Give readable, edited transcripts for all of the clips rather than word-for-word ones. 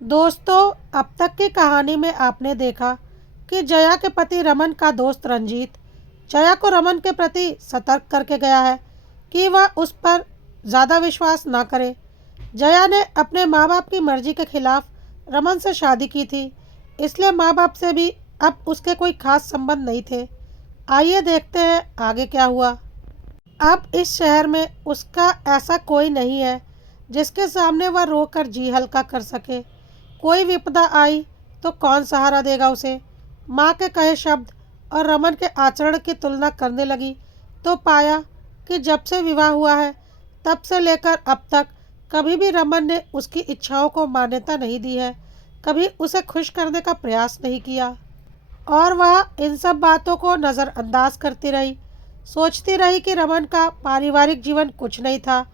दोस्तों, अब तक की कहानी में आपने देखा कि जया के पति रमन का दोस्त रंजीत जया को रमन के प्रति सतर्क करके गया है कि वह उस पर ज़्यादा विश्वास ना करे। जया ने अपने माँ बाप की मर्जी के खिलाफ रमन से शादी की थी, इसलिए माँ बाप से भी अब उसके कोई खास संबंध नहीं थे। आइए देखते हैं आगे क्या हुआ। अब इस शहर में उसका ऐसा कोई नहीं है जिसके सामने वह रोकर जी हल्का कर सके। कोई विपदा आई तो कौन सहारा देगा उसे। माँ के कहे शब्द और रमन के आचरण की तुलना करने लगी तो पाया कि जब से विवाह हुआ है तब से लेकर अब तक कभी भी रमन ने उसकी इच्छाओं को मान्यता नहीं दी है, कभी उसे खुश करने का प्रयास नहीं किया। और वह इन सब बातों को नज़रअंदाज करती रही, सोचती रही कि रमन का पारिवारिक जीवन कुछ नहीं था,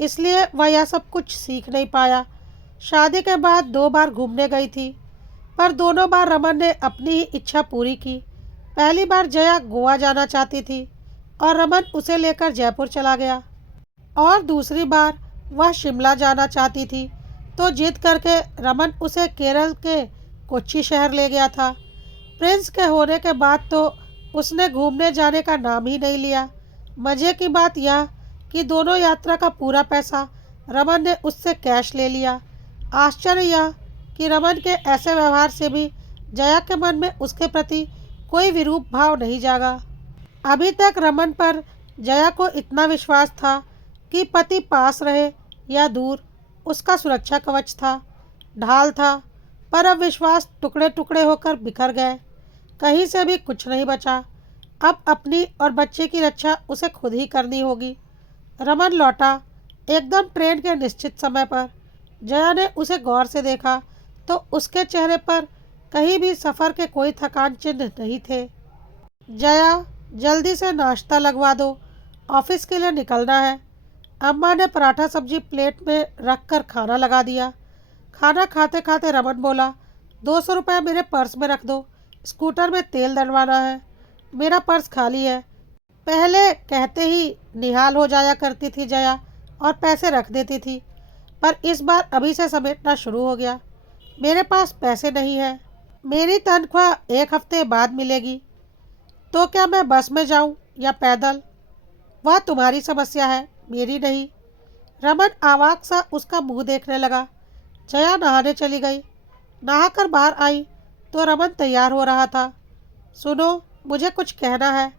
इसलिए वह यह सब कुछ सीख नहीं पाया। शादी के बाद 2 बार घूमने गई थी, पर दोनों बार रमन ने अपनी ही इच्छा पूरी की। पहली बार जया गोवा जाना चाहती थी और रमन उसे लेकर जयपुर चला गया, और दूसरी बार वह शिमला जाना चाहती थी तो जिद करके रमन उसे केरल के कोच्चि शहर ले गया था। प्रिंस के होने के बाद तो उसने घूमने जाने का नाम ही नहीं लिया। मज़े की बात यह कि दोनों यात्रा का पूरा पैसा रमन ने उससे कैश ले लिया। आश्चर्य यह कि रमन के ऐसे व्यवहार से भी जया के मन में उसके प्रति कोई विरूप भाव नहीं जागा। अभी तक रमन पर जया को इतना विश्वास था कि पति पास रहे या दूर उसका सुरक्षा कवच था, ढाल था। पर अब विश्वास टुकड़े टुकड़े होकर बिखर गए, कहीं से भी कुछ नहीं बचा। अब अपनी और बच्चे की रक्षा उसे खुद ही करनी होगी। रमन लौटा, एकदम ट्रेन के निश्चित समय पर। जया ने उसे गौर से देखा तो उसके चेहरे पर कहीं भी सफ़र के कोई थकान चिन्ह नहीं थे। जया, जल्दी से नाश्ता लगवा दो, ऑफिस के लिए निकलना है। अम्मा ने पराठा सब्जी प्लेट में रख कर खाना लगा दिया। खाना खाते खाते रमन बोला, 200 रुपये मेरे पर्स में रख दो, स्कूटर में तेल डलवाना है। मेरा पर्स खाली है। पहले कहते ही निहाल हो जाया करती थी जया और पैसे रख देती थी, पर इस बार अभी से समेटना शुरू हो गया। मेरे पास पैसे नहीं है, मेरी तनख्वाह 1 हफ्ते बाद मिलेगी। तो क्या मैं बस में जाऊं या पैदल? वह तुम्हारी समस्या है, मेरी नहीं। रमन आवाक सा उसका मुंह देखने लगा। जया नहाने चली गई। नहाकर बाहर आई तो रमन तैयार हो रहा था। सुनो, मुझे कुछ कहना है।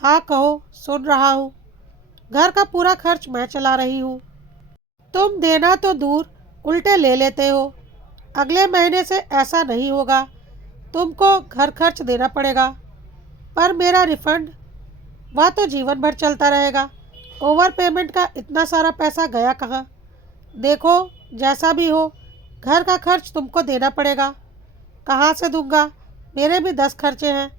हाँ कहो, सुन रहा हूँ। घर का पूरा खर्च मैं चला रही हूँ। तुम देना तो दूर, उल्टे ले लेते हो। अगले महीने से ऐसा नहीं होगा, तुमको घर खर्च देना पड़ेगा। पर मेरा रिफंड? वह तो जीवन भर चलता रहेगा। ओवर पेमेंट का इतना सारा पैसा गया कहाँ? देखो, जैसा भी हो, घर का खर्च तुमको देना पड़ेगा। कहाँ से दूंगा? मेरे भी 10 खर्चे हैं।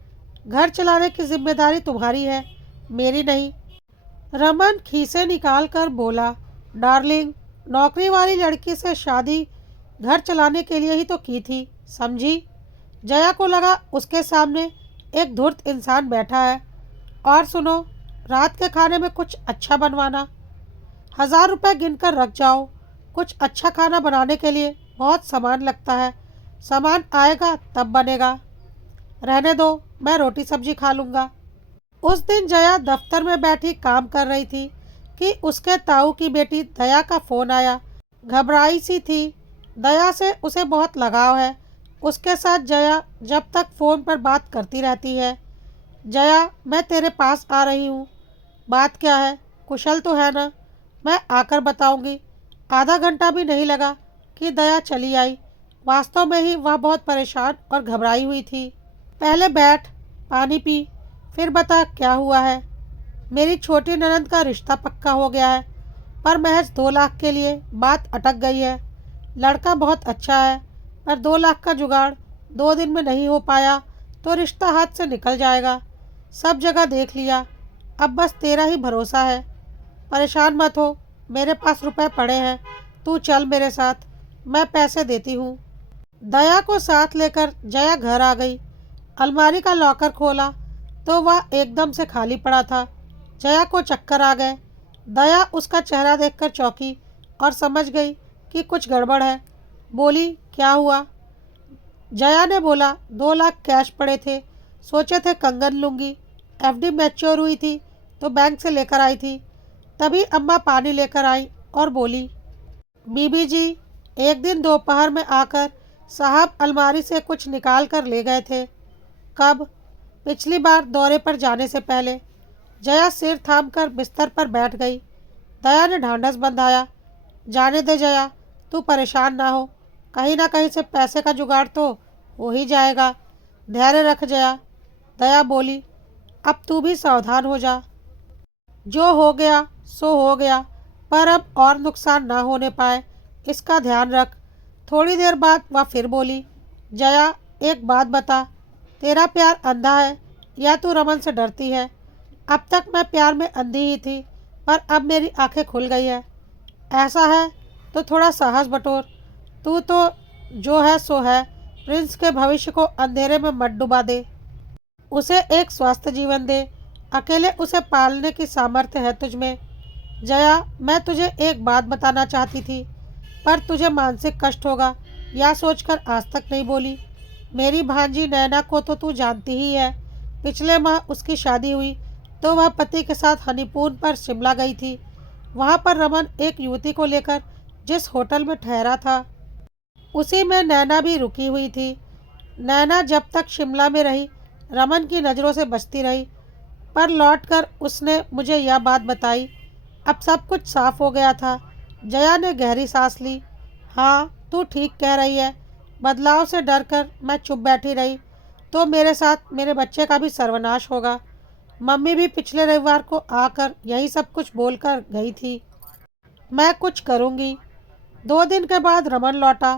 घर चलाने की जिम्मेदारी तुम्हारी है, मेरी नहीं। रमन खीसे निकाल कर बोला, डार्लिंग, नौकरी वाली लड़की से शादी घर चलाने के लिए ही तो की थी, समझी? जया को लगा उसके सामने एक धूर्त इंसान बैठा है। और सुनो, रात के खाने में कुछ अच्छा बनवाना। 1000 रुपये गिनकर रख जाओ। कुछ अच्छा खाना बनाने के लिए बहुत सामान लगता है, सामान आएगा तब बनेगा। रहने दो, मैं रोटी सब्जी खा लूँगा। उस दिन जया दफ्तर में बैठी काम कर रही थी कि उसके ताऊ की बेटी दया का फ़ोन आया। घबराई सी थी। दया से उसे बहुत लगाव है। उसके साथ जया जब तक फ़ोन पर बात करती रहती है। जया, मैं तेरे पास आ रही हूँ। बात क्या है? कुशल तो है ना? मैं आकर बताऊंगी। आधा घंटा भी नहीं लगा कि दया चली आई। वास्तव में ही वह बहुत परेशान और घबराई हुई थी। पहले बैठ, पानी पी, फिर बता क्या हुआ है। मेरी छोटी ननद का रिश्ता पक्का हो गया है, पर महज 2 लाख के लिए बात अटक गई है। लड़का बहुत अच्छा है, पर 2 लाख का जुगाड़ 2 दिन में नहीं हो पाया तो रिश्ता हाथ से निकल जाएगा। सब जगह देख लिया, अब बस तेरा ही भरोसा है। परेशान मत हो, मेरे पास रुपए पड़े हैं, तू चल मेरे साथ, मैं पैसे देती हूँ। दया को साथ लेकर जया घर आ गई। अलमारी का लॉकर खोला तो वह एकदम से खाली पड़ा था। जया को चक्कर आ गए। दया उसका चेहरा देखकर चौंकी और समझ गई कि कुछ गड़बड़ है। बोली, क्या हुआ? जया ने बोला, 2 लाख कैश पड़े थे, सोचे थे कंगन लूंगी, एफडी मैच्योर हुई थी तो बैंक से लेकर आई थी। तभी अम्मा पानी लेकर आई और बोली, बीबी जी, एक दिन दोपहर में आकर साहब अलमारी से कुछ निकाल कर ले गए थे। कब? पिछली बार दौरे पर जाने से पहले। जया सिर थाम कर बिस्तर पर बैठ गई। दया ने ढांढस बंधाया, जाने दे जया, तू परेशान ना हो, कहीं ना कहीं से पैसे का जुगाड़ तो हो ही जाएगा, धैर्य रख जया। दया बोली, अब तू भी सावधान हो जा, जो हो गया सो हो गया, पर अब और नुकसान ना होने पाए इसका ध्यान रख। थोड़ी देर बाद वह फिर बोली, जया, एक बात बता, तेरा प्यार अंधा है या तू रमन से डरती है? अब तक मैं प्यार में अंधी ही थी, पर अब मेरी आंखें खुल गई है। ऐसा है तो थोड़ा साहस बटोर, तू तो जो है सो है, प्रिंस के भविष्य को अंधेरे में मत डुबा दे, उसे एक स्वस्थ जीवन दे, अकेले उसे पालने की सामर्थ्य है तुझमें। जया, मैं तुझे एक बात बताना चाहती थी, पर तुझे मानसिक कष्ट होगा यह सोचकर आज तक नहीं बोली। मेरी भांजी नैना को तो तू जानती ही है। पिछले माह उसकी शादी हुई तो वह पति के साथ हनीमून पर शिमला गई थी। वहाँ पर रमन एक युवती को लेकर जिस होटल में ठहरा था, उसी में नैना भी रुकी हुई थी। नैना जब तक शिमला में रही रमन की नज़रों से बचती रही, पर लौटकर उसने मुझे यह बात बताई। अब सब कुछ साफ हो गया था। जया ने गहरी सांस ली। हाँ, तू ठीक कह रही है। बदलाव से डरकर मैं चुप बैठी रही तो मेरे साथ मेरे बच्चे का भी सर्वनाश होगा। मम्मी भी पिछले रविवार को आकर यही सब कुछ बोलकर गई थी। मैं कुछ करूँगी। 2 दिन के बाद रमन लौटा।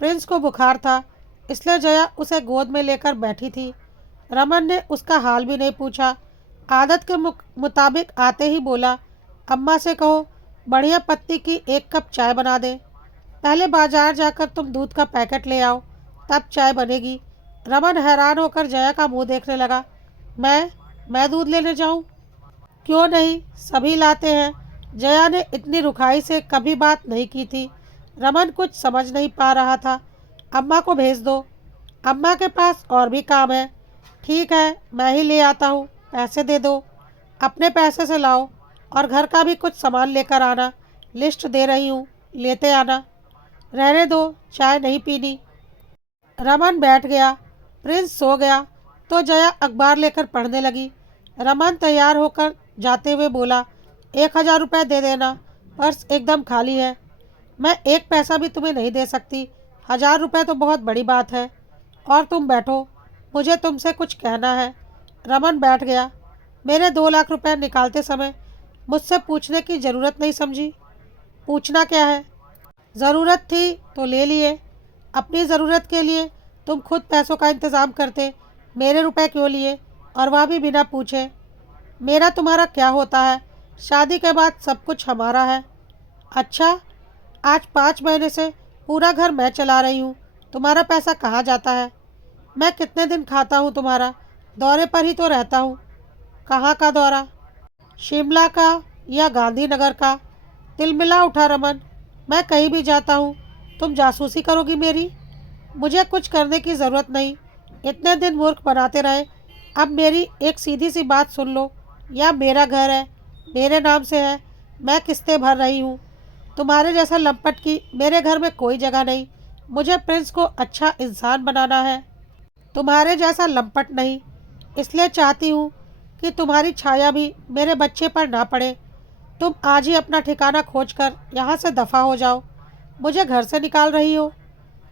प्रिंस को बुखार था, इसलिए जया उसे गोद में लेकर बैठी थी। रमन ने उसका हाल भी नहीं पूछा। आदत के मुताबिक आते ही बोला, अम्मा से कहो बढ़िया पत्ती की 1 कप चाय बना दे। पहले बाजार जाकर तुम दूध का पैकेट ले आओ, तब चाय बनेगी। रमन हैरान होकर जया का मुंह देखने लगा। मैं दूध लेने जाऊं? क्यों नहीं, सभी लाते हैं। जया ने इतनी रुखाई से कभी बात नहीं की थी। रमन कुछ समझ नहीं पा रहा था। अम्मा को भेज दो, अम्मा के पास और भी काम है। ठीक है, मैं ही ले आता हूँ, पैसे दे दो। अपने पैसे से लाओ और घर का भी कुछ सामान लेकर आना। लिस्ट दे रही हूँ, लेते आना। रहने दो, चाय नहीं पीनी। रमन बैठ गया। प्रिंस सो गया तो जया अखबार लेकर पढ़ने लगी। रमन तैयार होकर जाते हुए बोला, 1,000 रुपये दे देना, पर्स एकदम खाली है। मैं 1 पैसा भी तुम्हें नहीं दे सकती। 1,000 रुपये तो बहुत बड़ी बात है। और तुम बैठो, मुझे तुमसे कुछ कहना है। रमन बैठ गया। मेरे 2 लाख रुपए निकालते समय मुझसे पूछने की ज़रूरत नहीं समझी। पूछना क्या है? ज़रूरत थी तो ले लिए। अपनी ज़रूरत के लिए तुम खुद पैसों का इंतज़ाम करते, मेरे रुपए क्यों लिए, और वह भी बिना पूछे? मेरा तुम्हारा क्या होता है? शादी के बाद सब कुछ हमारा है। अच्छा, आज 5 महीने से पूरा घर मैं चला रही हूँ, तुम्हारा पैसा कहाँ जाता है? मैं कितने दिन खाता हूँ तुम्हारा? दौरे पर ही तो रहता हूँ। कहाँ का दौरा? शिमला का या गांधीनगर का? तिलमिला उठा रमन। मैं कहीं भी जाता हूँ, तुम जासूसी करोगी मेरी? मुझे कुछ करने की ज़रूरत नहीं। इतने दिन मूर्ख बनाते रहे, अब मेरी एक सीधी सी बात सुन लो। यह मेरा घर है, मेरे नाम से है, मैं किस्तें भर रही हूँ। तुम्हारे जैसा लंपट की मेरे घर में कोई जगह नहीं। मुझे प्रिंस को अच्छा इंसान बनाना है, तुम्हारे जैसा लंपट नहीं। इसलिए चाहती हूँ कि तुम्हारी छाया भी मेरे बच्चे पर ना पड़े। तुम आज ही अपना ठिकाना खोजकर यहाँ से दफ़ा हो जाओ। मुझे घर से निकाल रही हो।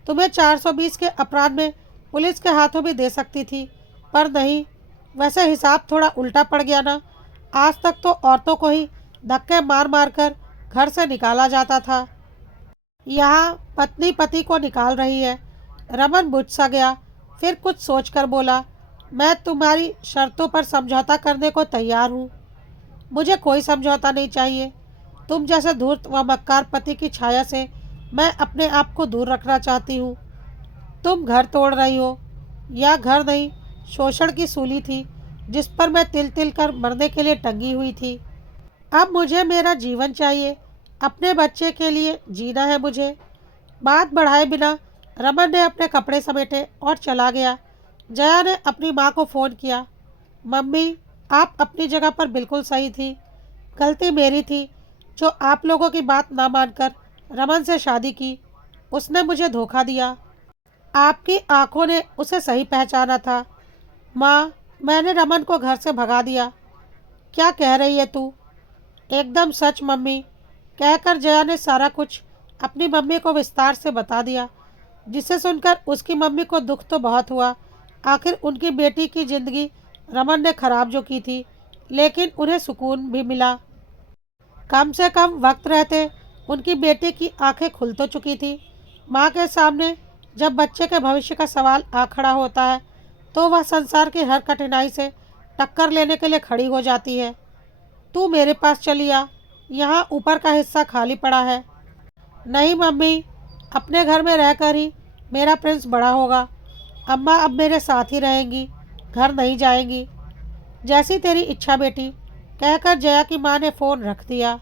तुम्हें 420 के अपराध में पुलिस के हाथों भी दे सकती थी, पर नहीं। वैसे हिसाब थोड़ा उल्टा पड़ गया ना। आज तक तो औरतों को ही धक्के मार मार कर घर से निकाला जाता था, यहाँ पत्नी पति को निकाल रही है। रमन बुझ सा गया, फिर कुछ सोचकर बोला, मैं तुम्हारी शर्तों पर समझौता करने को तैयार हूँ। मुझे कोई समझौता नहीं चाहिए। तुम जैसे धूर्त व मक्कार पति की छाया से मैं अपने आप को दूर रखना चाहती हूँ। तुम घर तोड़ रही हो। यह घर नहीं, शोषण की सूली थी जिस पर मैं तिल तिल कर मरने के लिए टंगी हुई थी। अब मुझे मेरा जीवन चाहिए, अपने बच्चे के लिए जीना है मुझे। बात बढ़ाए बिना रमन ने अपने कपड़े समेटे और चला गया। जया ने अपनी माँ को फ़ोन किया। मम्मी, आप अपनी जगह पर बिल्कुल सही थी। गलती मेरी थी जो आप लोगों की बात ना मानकर रमन से शादी की। उसने मुझे धोखा दिया। आपकी आंखों ने उसे सही पहचाना था। माँ, मैंने रमन को घर से भगा दिया। क्या कह रही है तू? एकदम सच मम्मी, कहकर जया ने सारा कुछ अपनी मम्मी को विस्तार से बता दिया, जिसे सुनकर उसकी मम्मी को दुख तो बहुत हुआ। आखिर उनकी बेटी की जिंदगी रमन ने खराब जो की थी, लेकिन उन्हें सुकून भी मिला। कम से कम वक्त रहते उनकी बेटी की आंखें खुल तो चुकी थी। माँ के सामने जब बच्चे के भविष्य का सवाल आ खड़ा होता है, तो वह संसार की हर कठिनाई से टक्कर लेने के लिए खड़ी हो जाती है। तू मेरे पास चली आ, यहाँ ऊपर का हिस्सा खाली पड़ा है। नहीं मम्मी, अपने घर में रहकर ही मेरा प्रिंस बड़ा होगा। अम्मा अब मेरे साथ ही रहेंगी, घर नहीं जाएंगी। जैसी तेरी इच्छा बेटी, कहकर जया की माँ ने फ़ोन रख दिया।